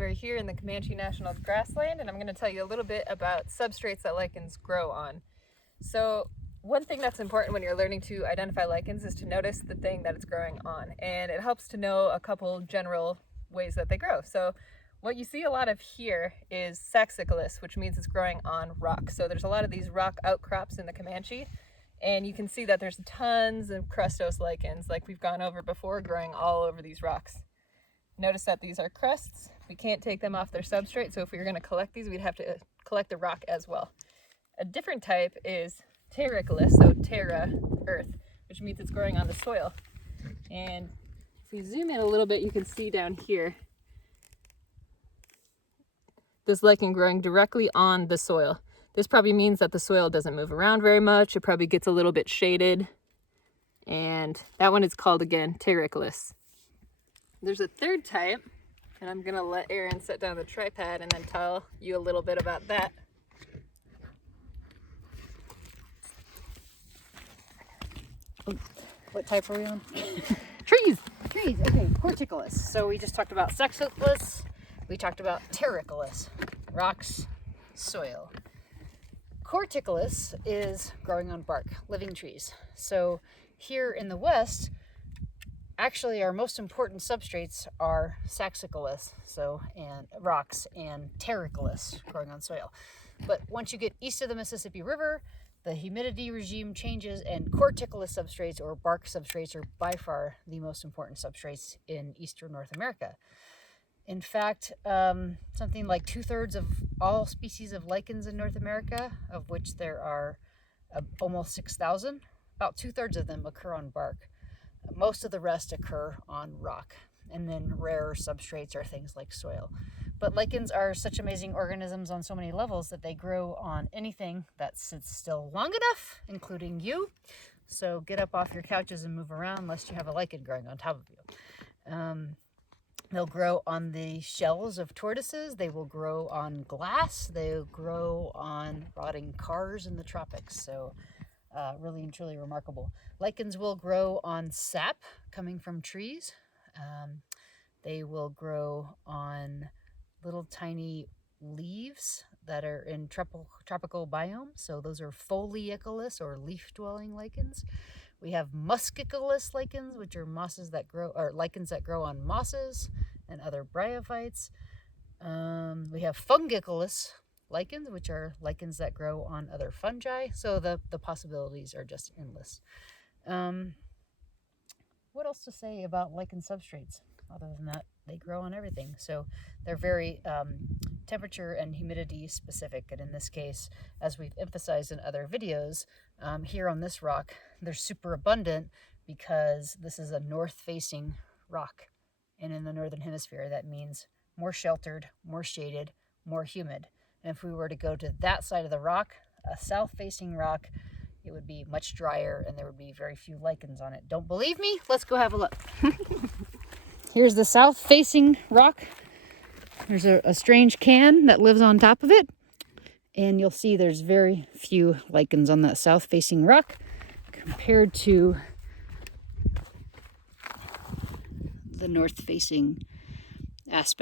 We're here in the Comanche National Grassland, and I'm going to tell you a little bit about substrates that lichens grow on. So one thing that's important when you're learning to identify lichens is to notice the thing that it's growing on, and it helps to know a couple general ways that they grow. So what you see a lot of here is saxicolous, which means it's growing on rock. So there's a lot of these rock outcrops in the Comanche, and you can see that there's tons of crustose lichens, like we've gone over before, growing all over these rocks. Notice that these are crusts. We can't take them off their substrate, so if we were going to collect these, we'd have to collect the rock as well. A different type is terricolous, so terra, earth, which means it's growing on the soil. And if we zoom in a little bit, you can see down here this lichen growing directly on the soil. This probably means that the soil doesn't move around very much. It probably gets a little bit shaded. And that one is called, again, terricolous. There's a third type, and I'm gonna let Aaron set down the tripod and then tell you a little bit about that. What type are we on? Trees, okay, horticulous. So we just talked about saxicolous, we talked about terricolous, rocks, soil. Horticulous is growing on bark, living trees. So here in the West, actually, our most important substrates are saxicolous, and rocks, and terricolous, growing on soil. But once you get east of the Mississippi River, the humidity regime changes, and corticulous substrates or bark substrates are by far the most important substrates in eastern North America. In fact, something like 2/3 of all species of lichens in North America, of which there are almost 6,000, about 2/3 of them occur on bark. Most of the rest occur on rock, and then rarer substrates are things like soil. But lichens are such amazing organisms on so many levels that they grow on anything that sits still long enough, including you. So get up off your couches and move around lest you have a lichen growing on top of you. They'll grow on the shells of tortoises. They will grow on glass. They'll grow on rotting cars in the tropics. So really and truly remarkable. Lichens will grow on sap coming from trees. They will grow on little tiny leaves that are in tropical biomes. So those are foliaceous or leaf-dwelling lichens. We have muscicolous lichens, which are lichens that grow on mosses and other bryophytes. We have fungicolous lichens, which are lichens that grow on other fungi. So the possibilities are just endless. What else to say about lichen substrates? Other than that, they grow on everything. So they're very temperature and humidity specific. And in this case, as we've emphasized in other videos, here on this rock, they're super abundant because this is a north-facing rock. And in the northern hemisphere, that means more sheltered, more shaded, more humid. And if we were to go to that side of the rock, a south-facing rock, it would be much drier and there would be very few lichens on it. Don't believe me? Let's go have a look. Here's the south-facing rock. There's a strange can that lives on top of it. And you'll see there's very few lichens on that south-facing rock compared to the north-facing aspect.